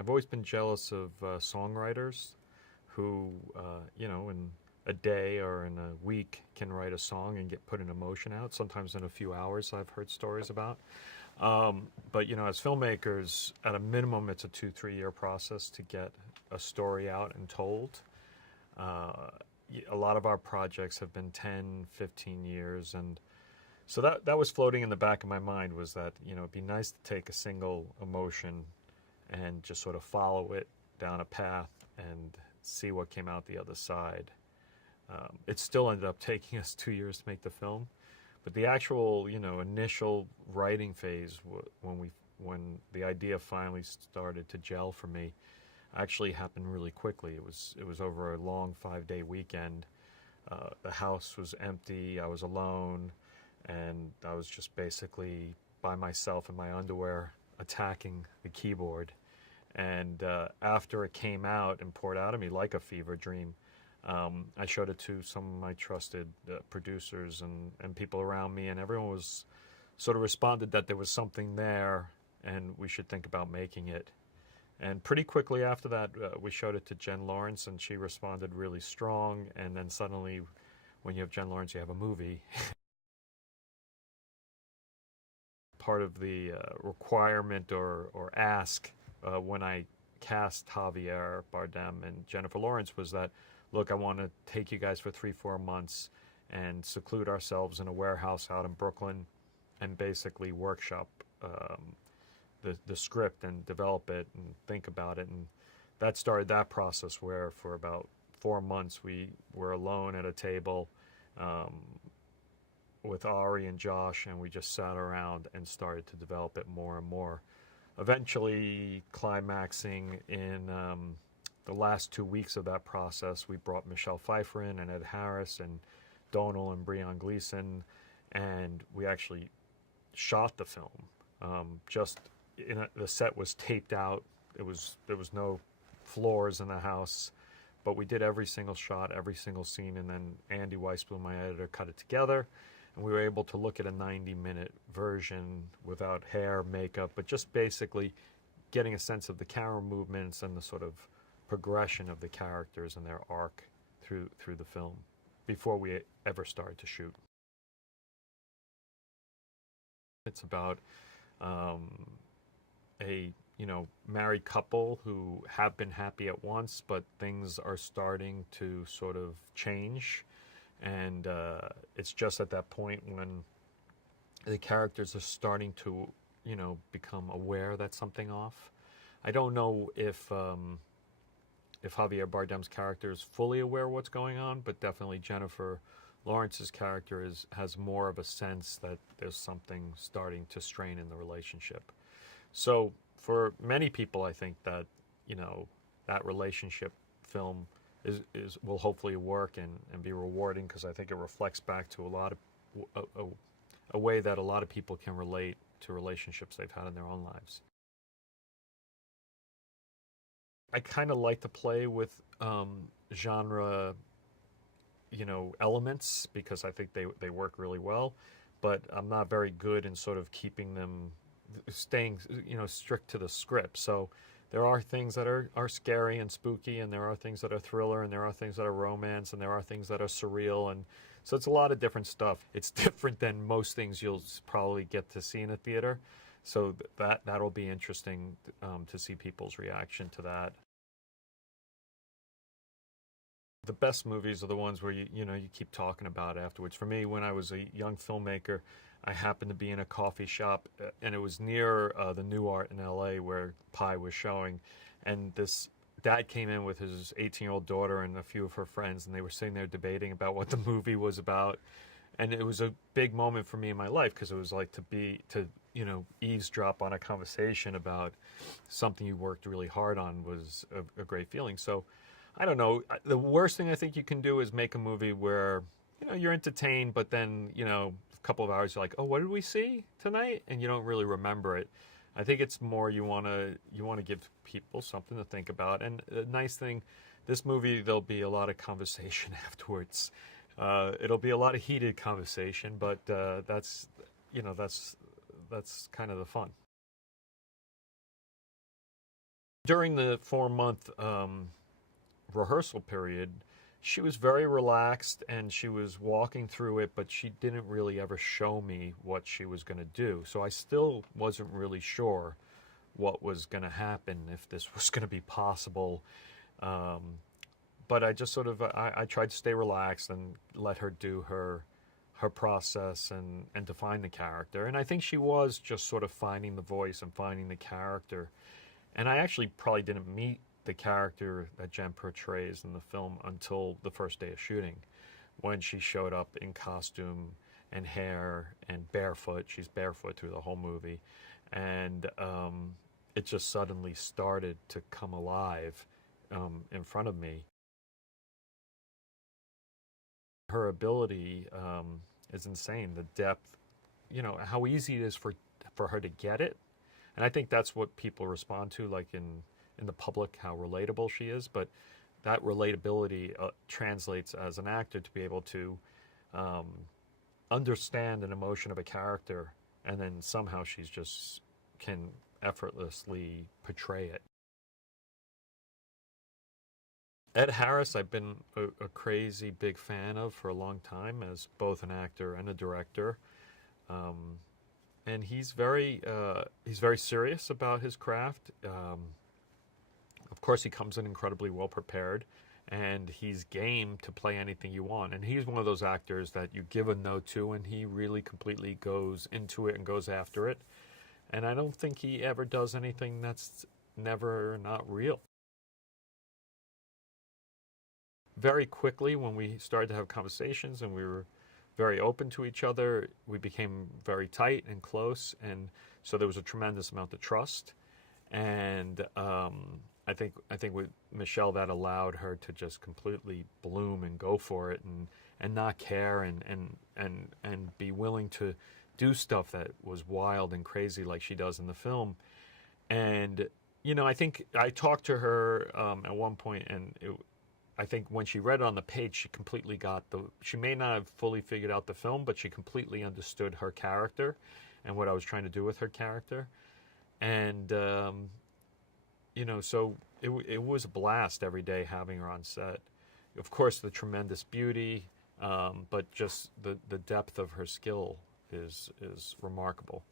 I've always been jealous of songwriters who, in a day or in a week can write a song and get put an emotion out. Sometimes in a few hours, I've heard stories about. But as filmmakers, at a minimum, it's a 2-3 year process to get a story out and told. Uh, a lot of our projects have been 10, 15 years, and so that was floating in the back of my mind, was that it'd be nice to take a single emotion and just sort of follow it down a path and see what came out the other side. It still ended up taking us 2 years to make the film, but the actual initial writing phase, when the idea finally started to gel for me, actually happened really quickly. It was over a long 5-day weekend. The house was empty. I was alone, and I was just basically by myself in my underwear attacking the keyboard. And after it came out and poured out of me like a fever dream, I showed it to some of my trusted producers and people around me, and everyone was sort of responded that there was something there and we should think about making it. And pretty quickly after that, we showed it to Jen Lawrence, and she responded really strong. And then suddenly, when you have Jen Lawrence, you have a movie. Part of the requirement or ask when I cast Javier Bardem and Jennifer Lawrence was that, look, I want to take you guys for 3-4 months and seclude ourselves in a warehouse out in Brooklyn and basically workshop the script and develop it and think about it. And that started that process where for about 4 months we were alone at a table with Ari and Josh, and we just sat around and started to develop it more and more. Eventually climaxing in the last 2 weeks of that process, we brought Michelle Pfeiffer in and Ed Harris and Donal and Breon Gleeson, and we actually shot the film. The set was taped out. There was no floors in the house, but we did every single shot, every single scene, and then Andy Weissblum, my editor, cut it together, and we were able to look at a 90-minute version without hair, makeup, but just basically getting a sense of the camera movements and the sort of progression of the characters and their arc through the film before we ever started to shoot. It's about a married couple who have been happy at once, but things are starting to sort of change, and it's just at that point when the characters are starting to become aware that something off. I don't know if Javier Bardem's character is fully aware of what's going on, but definitely Jennifer Lawrence's character has more of a sense that there's something starting to strain in the relationship. So for many people, I think that that relationship film will hopefully work and be rewarding, because I think it reflects back to a way that a lot of people can relate to relationships they've had in their own lives. I kind of like to play with genre elements, because I think they work really well, but I'm not very good in sort of keeping them staying strict to the script. So there are things that are scary and spooky, and there are things that are thriller, and there are things that are romance, and there are things that are surreal, and so it's a lot of different stuff. It's different than most things you'll probably get to see in a theater, so that'll be interesting to see people's reaction to that. The best movies are the ones where you keep talking about afterwards. For me, when I was a young filmmaker, I happened to be in a coffee shop, and it was near the New Art in LA where Pi was showing, and this dad came in with his 18-year-old daughter and a few of her friends, and they were sitting there debating about what the movie was about. And it was a big moment for me in my life, because it was like to eavesdrop on a conversation about something you worked really hard on was a great feeling. So I don't know. The worst thing I think you can do is make a movie where you're entertained, but then a couple of hours you're like, oh, what did we see tonight? And you don't really remember it. I think it's more you want to give people something to think about. And the nice thing, this movie, there'll be a lot of conversation afterwards. It'll be a lot of heated conversation, but that's kind of the fun. during the 4-month rehearsal period, she was very relaxed and she was walking through it, but she didn't really ever show me what she was going to do. So I still wasn't really sure what was going to happen, if this was going to be possible. But I just sort of, I tried to stay relaxed and let her do her process and define the character. And I think she was just sort of finding the voice and finding the character. And I actually probably didn't meet the character that Jen portrays in the film until the first day of shooting, when she showed up in costume and hair and barefoot. She's barefoot through the whole movie. And it just suddenly started to come alive in front of me. Her ability is insane. The depth, how easy it is for her to get it. And I think that's what people respond to, like in the public, how relatable she is. But that relatability translates as an actor to be able to understand an emotion of a character, and then somehow she's just can effortlessly portray it. Ed Harris, I've been a crazy big fan of for a long time as both an actor and a director. And he's very serious about his craft. Of course, he comes in incredibly well prepared, and he's game to play anything you want. And he's one of those actors that you give a note to, and he really completely goes into it and goes after it. And I don't think he ever does anything that's never not real. Very quickly, when we started to have conversations and we were very open to each other, we became very tight and close, and so there was a tremendous amount of trust. And I think with Michelle, that allowed her to just completely bloom and go for it, and not care, and be willing to do stuff that was wild and crazy like she does in the film. And I think I talked to her at one point, and I think when she read it on the page, she completely got she may not have fully figured out the film, but she completely understood her character and what I was trying to do with her character. And, so it was a blast every day having her on set. Of course, the tremendous beauty, but just the depth of her skill is remarkable.